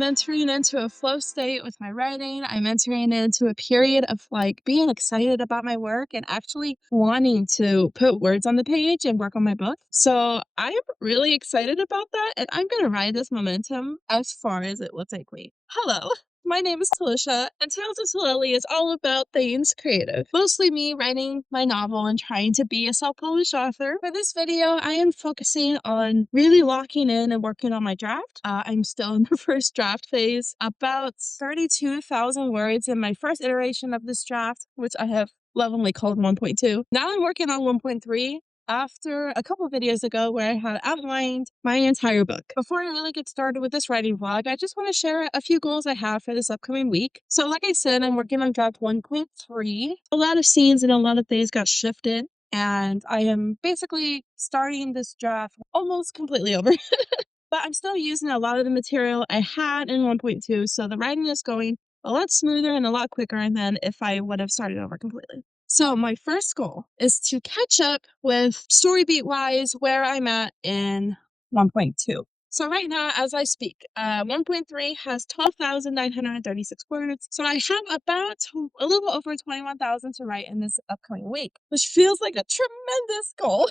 I'm entering into a flow state with my writing. I'm entering into a period of like being excited about my work and actually wanting to put words on the page and work on my book. So I'm really excited about that, and I'm going to ride this momentum as far as it will take me. Hello. My name is Talisha, and Tales of Taleli is all about things creative. Mostly me writing my novel and trying to be a self-published author. For this video, I am focusing on really locking in and working on my draft. I'm still in the first draft phase, about 32,000 words in my first iteration of this draft, which I have lovingly called 1.2. Now I'm working on 1.3. After a couple videos ago where I had outlined my entire book. Before I really get started with this writing vlog, I just want to share a few goals I have for this upcoming week. So like I said, I'm working on draft 1.3. A lot of scenes and a lot of things got shifted, and I am basically starting this draft almost completely over. But I'm still using a lot of the material I had in 1.2, so the writing is going a lot smoother and a lot quicker than if I would have started over completely. So my first goal is to catch up with story beat wise where I'm at in 1.2. So right now, as I speak, 1.3 has 12,936 words. So I have about a little over 21,000 to write in this upcoming week, which feels like a tremendous goal.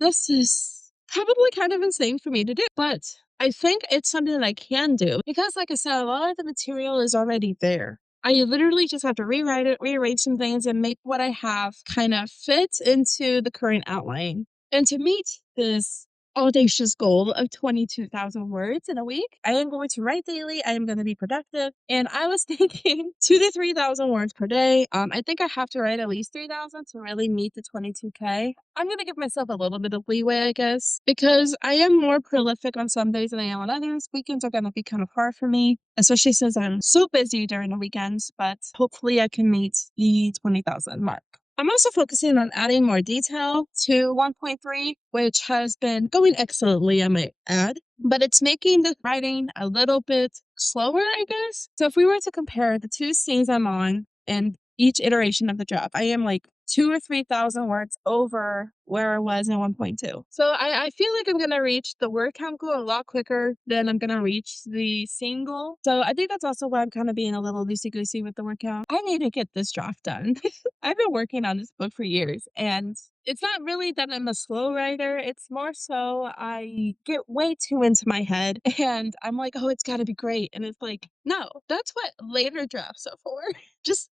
This is probably kind of insane for me to do, but I think it's something that I can do because, like I said, a lot of the material is already there. I literally just have to rewrite it, rearrange some things, and make what I have kind of fit into the current outline. And to meet this audacious goal of 22,000 words in a week, I am going to write daily. I am going to be productive. And I was thinking 2,000 to 3,000 words per day. I think I have to write at least 3,000 to really meet the 22K. I'm going to give myself a little bit of leeway, I guess, because I am more prolific on some days than I am on others. Weekends are going to be kind of hard for me, especially since I'm so busy during the weekends, but hopefully I can meet the 20,000 mark. I'm also focusing on adding more detail to 1.3, which has been going excellently, I might add, but it's making the writing a little bit slower, I guess. So if we were to compare the two scenes I'm on and each iteration of the draft, I am like 2,000 or 3,000 words over where I was in 1.2. So I feel like I'm going to reach the word count goal a lot quicker than I'm going to reach the scene goal. So I think that's also why I'm kind of being a little loosey-goosey with the word count. I need to get this draft done. I've been working on this book for years, and it's not really that I'm a slow writer. It's more so I get way too into my head and I'm like, oh, it's got to be great. And it's like, no, that's what later drafts are for.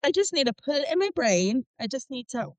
I just need to put it in my brain. I just need to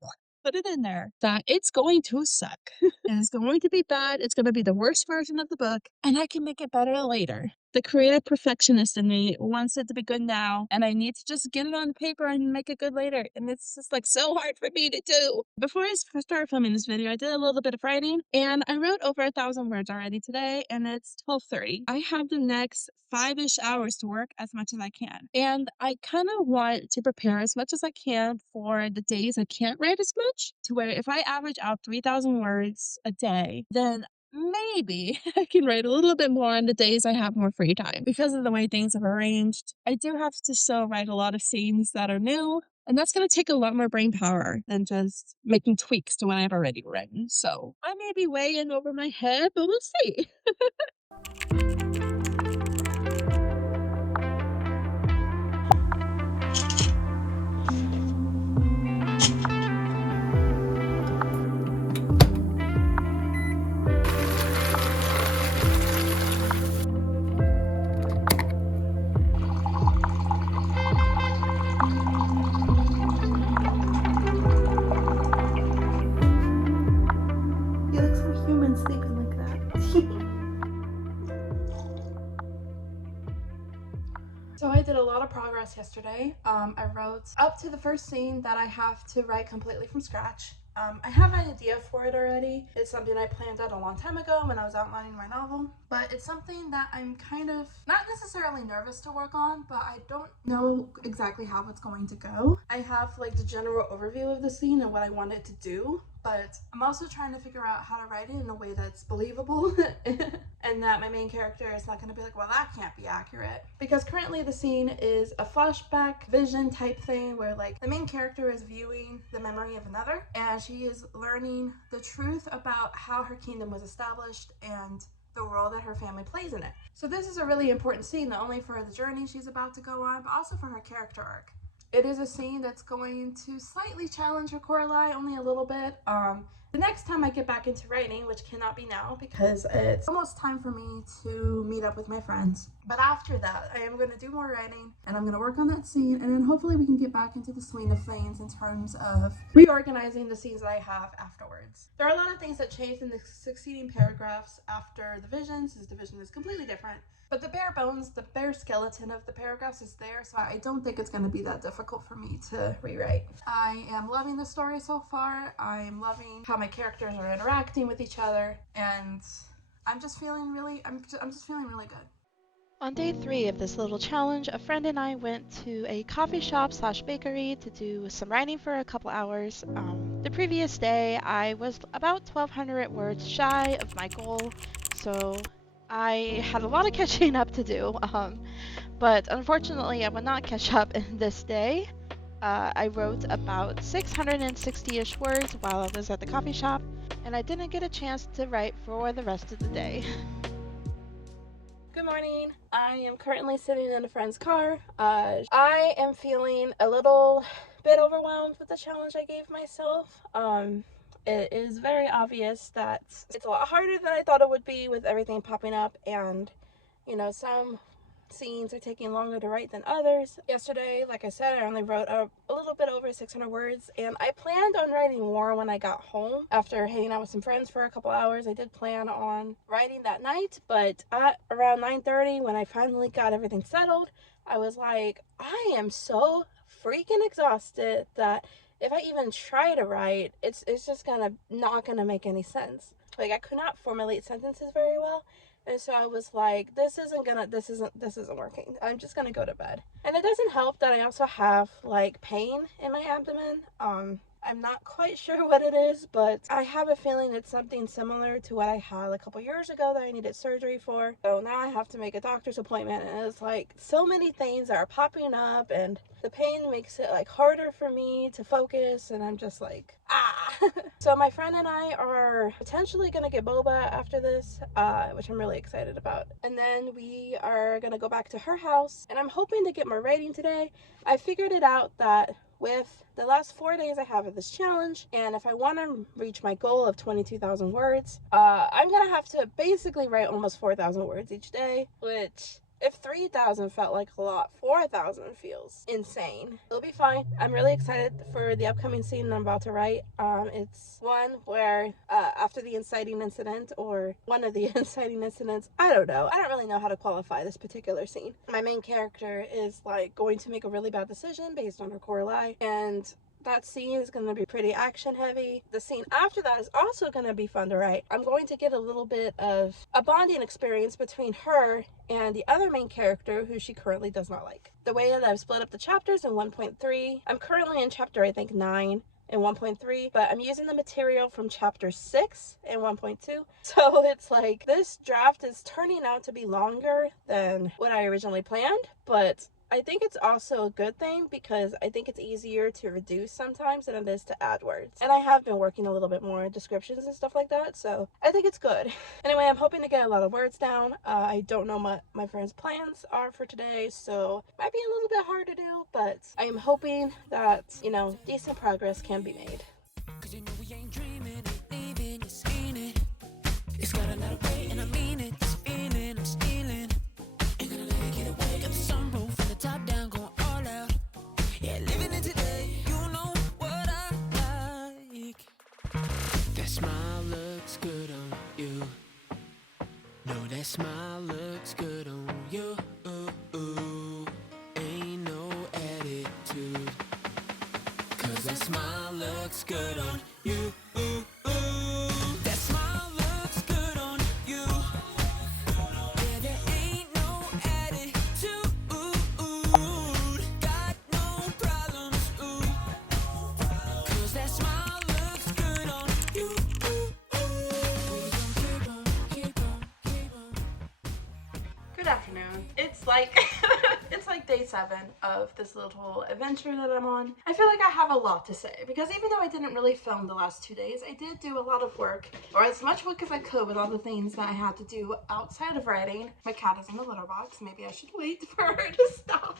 put it in there that it's going to suck. And it's going to be bad. It's going to be the worst version of the book, and I can make it better later. The creative perfectionist in me wants it to be good now, and I need to just get it on paper and make it good later. And it's just like so hard for me to do. Before I started filming this video, I did a little bit of writing, and I wrote over 1,000 words already today, and it's 12:30. I have the next 5-ish hours to work as much as I can. And I kind of want to prepare as much as I can for the days I can't write as much, to where if I average out 3,000 words a day, then maybe I can write a little bit more on the days I have more free time. Because of the way things have arranged, I do have to still write a lot of scenes that are new, and that's going to take a lot more brain power than just making tweaks to what I've already written. So I may be way in over my head, but we'll see. You look so human sleeping like that. So I did a lot of progress yesterday. I wrote up to the first scene that I have to write completely from scratch. I have an idea for it already. It's something I planned out a long time ago when I was outlining my novel, but it's something that I'm kind of not necessarily nervous to work on, but I don't know exactly how it's going to go. I have like the general overview of the scene and what I want it to do, but I'm also trying to figure out how to write it in a way that's believable and that my main character is not going to be like, well, that can't be accurate. Because currently the scene is a flashback vision type thing where like the main character is viewing the memory of another, and she is learning the truth about how her kingdom was established and the role that her family plays in it. So this is a really important scene, not only for the journey she's about to go on, but also for her character arc. It is a scene that's going to slightly challenge her Coralie, only a little bit. The next time I get back into writing, which cannot be now because it's almost time for me to meet up with my friends. But after that, I am going to do more writing and I'm going to work on that scene, and then hopefully we can get back into the swing of things in terms of reorganizing the scenes that I have afterwards. There are a lot of things that change in the succeeding paragraphs after the vision, since the vision is completely different. But the bare bones, the bare skeleton of the paragraphs is there, so I don't think it's going to be that difficult for me to rewrite. I am loving the story so far. I am loving how my characters are interacting with each other, and I'm just feeling really good. On day 3 of this little challenge, a friend and I went to a coffee shop slash bakery to do some writing for a couple hours. The previous day, I was about 1,200 words shy of my goal, so I had a lot of catching up to do. But unfortunately, I would not catch up in this day. I wrote about 660-ish words while I was at the coffee shop, and I didn't get a chance to write for the rest of the day. Good morning. I am currently sitting in a friend's car. I am feeling a little bit overwhelmed with the challenge I gave myself. It is very obvious that it's a lot harder than I thought it would be with everything popping up, and some scenes are taking longer to write than others. Yesterday, like I said, I only wrote a little bit over 600 words, and I planned on writing more when I got home after hanging out with some friends for a couple hours. I did plan on writing that night, but at around 9:30, when I finally got everything settled, I was like, I am so freaking exhausted that if I even try to write, it's just not gonna make any sense. Like, I could not formulate sentences very well. And so I was like, this isn't working. I'm just gonna go to bed. And it doesn't help that I also have like pain in my abdomen. I'm not quite sure what it is, but I have a feeling it's something similar to what I had a couple years ago that I needed surgery for. So now I have to make a doctor's appointment, and it's like so many things are popping up, and the pain makes it like harder for me to focus, and I'm just like, ah. So my friend and I are potentially gonna get boba after this, which I'm really excited about. And then we are gonna go back to her house, and I'm hoping to get more writing today. I figured it out that with the last 4 days I have of this challenge, and if I want to reach my goal of 22,000 words, I'm gonna have to basically write almost 4,000 words each day, which, if 3,000 felt like a lot, 4,000 feels insane. It'll be fine. I'm really excited for the upcoming scene I'm about to write. It's one where after the inciting incident, or one of the inciting incidents, I don't really know how to qualify this particular scene. My main character is like going to make a really bad decision based on her core lie, and that scene is going to be pretty action heavy. The scene after that is also going to be fun to write. I'm going to get a little bit of a bonding experience between her and the other main character, who she currently does not like. The way that I've split up the chapters in 1.3, I'm currently in chapter, I think, 9 in 1.3, but I'm using the material from chapter 6 in 1.2. So it's like this draft is turning out to be longer than what I originally planned, but I think it's also a good thing because I think it's easier to reduce sometimes than it is to add words. And I have been working a little bit more descriptions and stuff like that, so I think it's good. Anyway, I'm hoping to get a lot of words down. I don't know what my friend's plans are for today, so it might be a little bit hard to do, but I am hoping that, decent progress can be made. We ain't dreaming it, leaving, you're seeing it. It's got a lot of weight, and I mean it. This feeling I'm stealing. Ain't gonna let it get away. Got the sunroof from the top down, going all out. Yeah, living it today. You know what I like. That smile looks good on you. No, that smile looks good on you. Ain't no attitude. 'Cause that smile looks good on you. That smile looks good on you. Yeah, there ain't no attitude. Got no problems, ooh. 'Cause that smile looks good on you. Keep on. Good afternoon. It's like it's like day 7 of this little adventure that I'm on. I feel like I have a lot to say because even though I didn't really film the last 2 days, I did do a lot of work, or as much work as I could with all the things that I had to do outside of writing. My cat is in the litter box. Maybe I should wait for her to stop.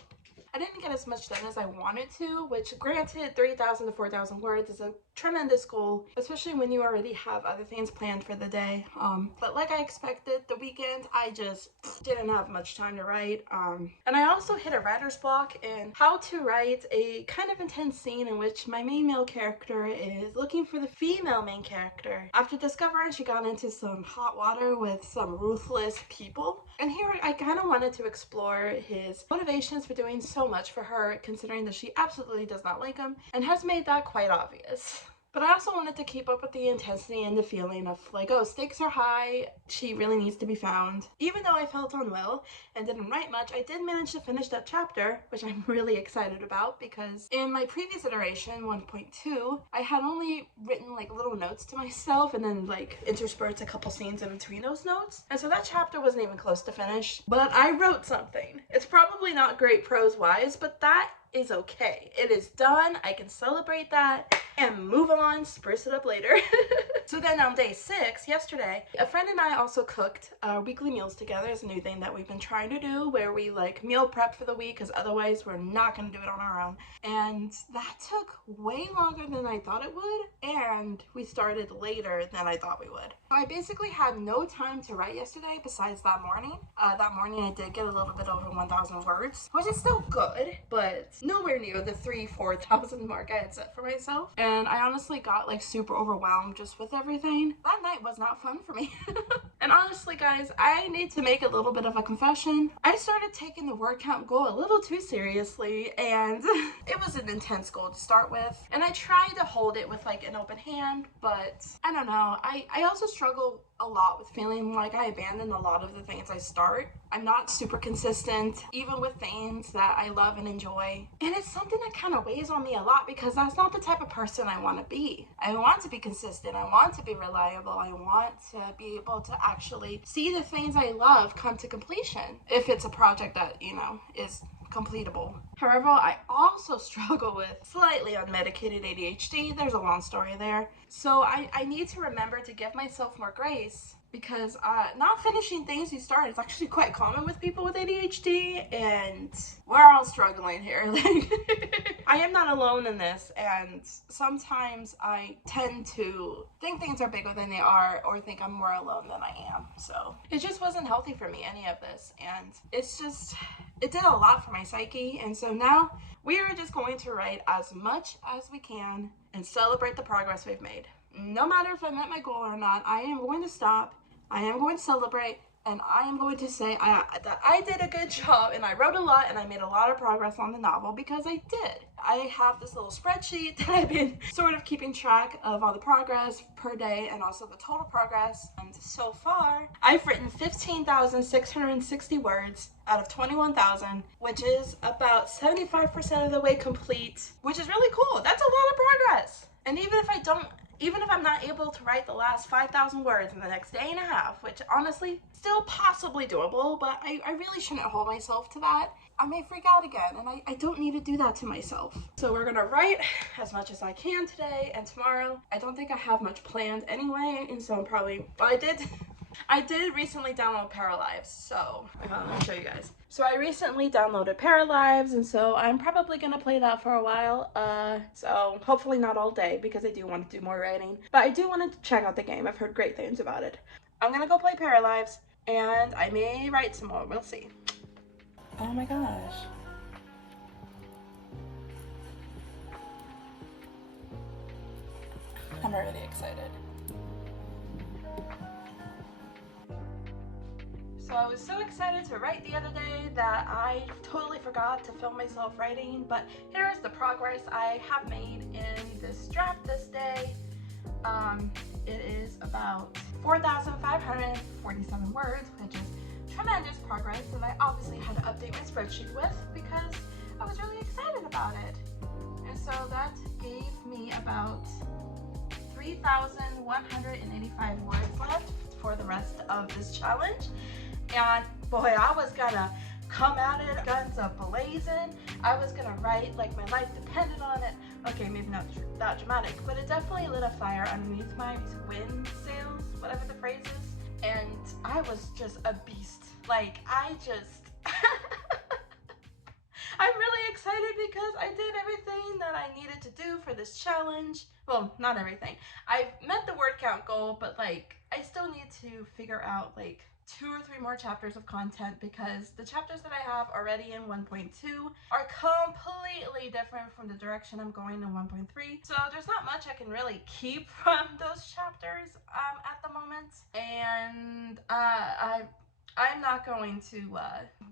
I didn't get as much done as I wanted to, which granted 3,000 to 4,000 words is a tremendous goal, especially when you already have other things planned for the day. But like I expected, the weekend I just didn't have much time to write. And I also hit a writer's block in how to write a kind of intense scene in which my main male character is looking for the female main character after discovering she got into some hot water with some ruthless people. And here I kind of wanted to explore his motivations for doing so much for her, considering that she absolutely does not like him and has made that quite obvious. But I also wanted to keep up with the intensity and the feeling of like, oh, stakes are high, she really needs to be found. Even though I felt unwell and didn't write much, I did manage to finish that chapter, which I'm really excited about because in my previous iteration, 1.2, I had only written like little notes to myself and then like interspersed a couple scenes in between those notes. And so that chapter wasn't even close to finish, but I wrote something. It's probably not great prose-wise, but that is okay. It is done. I can celebrate that and move on, spruce it up later. So then on day 6, yesterday, a friend and I also cooked our weekly meals together. It's a new thing that we've been trying to do where we like meal prep for the week because otherwise we're not going to do it on our own. And that took way longer than I thought it would, and we started later than I thought we would. So I basically had no time to write yesterday besides that morning. That morning I did get a little bit over 1,000 words, which is still good, but nowhere near the 4,000 mark I had set for myself. And I honestly got like super overwhelmed just with everything. That night was not fun for me. And honestly guys, I need to make a little bit of a confession. I started taking the word count goal a little too seriously, and it was an intense goal to start with. And I tried to hold it with like an open hand, but I don't know. I also struggle a lot with feeling like I abandon a lot of the things I start. I'm not super consistent, even with things that I love and enjoy. And it's something that kind of weighs on me a lot because that's not the type of person I want to be. I want to be consistent. I want to be reliable. I want to be able to actually see the things I love come to completion if it's a project that, you know, is completable. However, I also struggle with slightly unmedicated ADHD. There's a long story there. So I need to remember to give myself more grace because not finishing things you start is actually quite common with people with ADHD, and we're all struggling here. I am not alone in this, and sometimes I tend to think things are bigger than they are or think I'm more alone than I am. So it just wasn't healthy for me, any of this, and it did a lot for my psyche. And so now we are just going to write as much as we can and celebrate the progress we've made. No matter if I met my goal or not, I am going to stop, I am going to celebrate, and I am going to say that I did a good job and I wrote a lot and I made a lot of progress on the novel because I did. I have this little spreadsheet that I've been sort of keeping track of all the progress per day and also the total progress. And so far, I've written 15,660 words out of 21,000, which is about 75% of the way complete, which is really cool. That's a lot of progress. And even if I'm not able to write the last 5,000 words in the next day and a half, which honestly, still possibly doable, but I really shouldn't hold myself to that. I may freak out again, and I don't need to do that to myself. So we're gonna write as much as I can today and tomorrow. I don't think I have much planned anyway, and so I'm probably, well, I did recently download Paralives, so let me show you guys. So I recently downloaded Paralives, and so I'm probably gonna play that for a while. So hopefully not all day because I do want to do more writing, but I do want to check out the game. I've heard great things about it. I'm gonna go play Paralives, and I may write some more. We'll see. Oh my gosh. I'm already excited. So I was so excited to write the other day that I totally forgot to film myself writing, but here is the progress I have made in this draft this day. It is about 4,547 words, which is tremendous progress that I obviously had to update my spreadsheet with because I was really excited about it. And so that gave me about 3,185 words left for the rest of this challenge. And boy, I was gonna come at it, guns a blazing. I was gonna write like my life depended on it. Okay, maybe not that dramatic, but it definitely lit a fire underneath my wind sails, whatever the phrase is. And I was just a beast. Like, I'm really excited because I did everything that I needed to do for this challenge. Well, not everything. I've met the word count goal, but like, I still need to figure out like 2 or 3 more chapters of content because the chapters that I have already in 1.2 are completely different from the direction I'm going in 1.3. So there's not much I can really keep from those chapters at the moment. And I'm not going to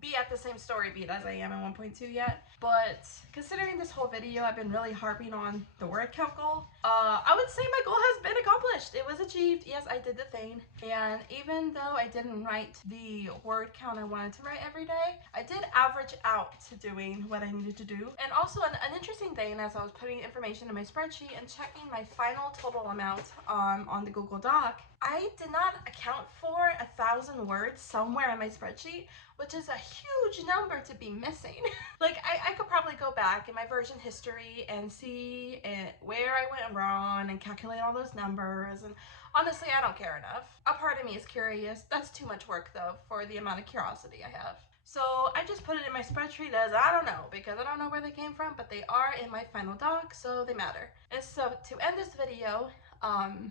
be at the same story beat as I am in 1.2 yet, but considering this whole video I've been really harping on the word count goal, I would say my goal has been accomplished. It was achieved. Yes, I did the thing. And even though I didn't write the word count I wanted to write every day, I did average out to doing what I needed to do. And also an interesting thing, as I was putting information in my spreadsheet and checking my final total amount on the Google Doc, I did not account for 1,000 words somewhere in my spreadsheet, which is a huge number to be missing. Like, I could probably go back in my version history and see where I went wrong and calculate all those numbers, and honestly, I don't care enough. A part of me is curious. That's too much work, though, for the amount of curiosity I have. So I just put it in my spreadsheet as I don't know, because I don't know where they came from, but they are in my final doc, so they matter. And so to end this video,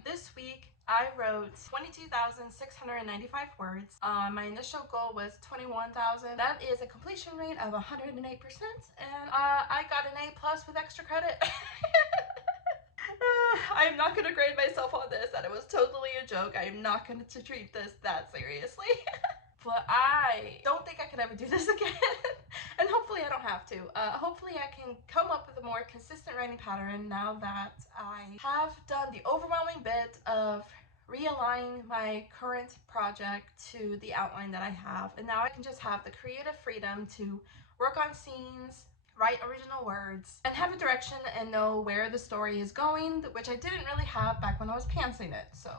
this week, I wrote 22,695 words. My initial goal was 21,000. That is a completion rate of 108%, and I got an A+ with extra credit. I'm not gonna grade myself on this, that it was totally a joke. I am not gonna treat this that seriously. But I don't think I could ever do this again. And hopefully I don't have to. Hopefully I can come up with a more consistent writing pattern now that I have done the overwhelming bit of realigning my current project to the outline that I have. And now I can just have the creative freedom to work on scenes, write original words, and have a direction and know where the story is going, which I didn't really have back when I was pantsing it. So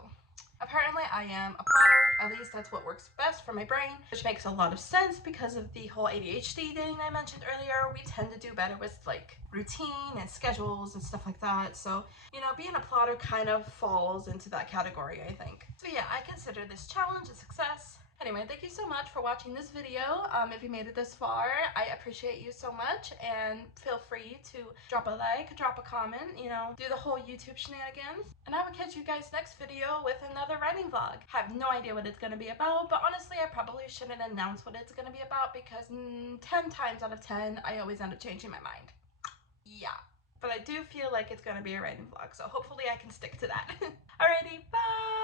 apparently I am a plotter. At least that's what works best for my brain, which makes a lot of sense because of the whole ADHD thing I mentioned earlier. We tend to do better with like routine and schedules and stuff like that. So, you know, being a plotter kind of falls into that category, I think. So yeah, I consider this challenge a success. Anyway, thank you so much for watching this video. If you made it this far, I appreciate you so much, and feel free to drop a like, drop a comment, you know, do the whole YouTube shenanigans. And I will catch you guys next video with another writing vlog. I have no idea what it's going to be about, but honestly, I probably shouldn't announce what it's going to be about because 10 times out of 10, I always end up changing my mind. Yeah. But I do feel like it's going to be a writing vlog, so hopefully I can stick to that. Alrighty, bye!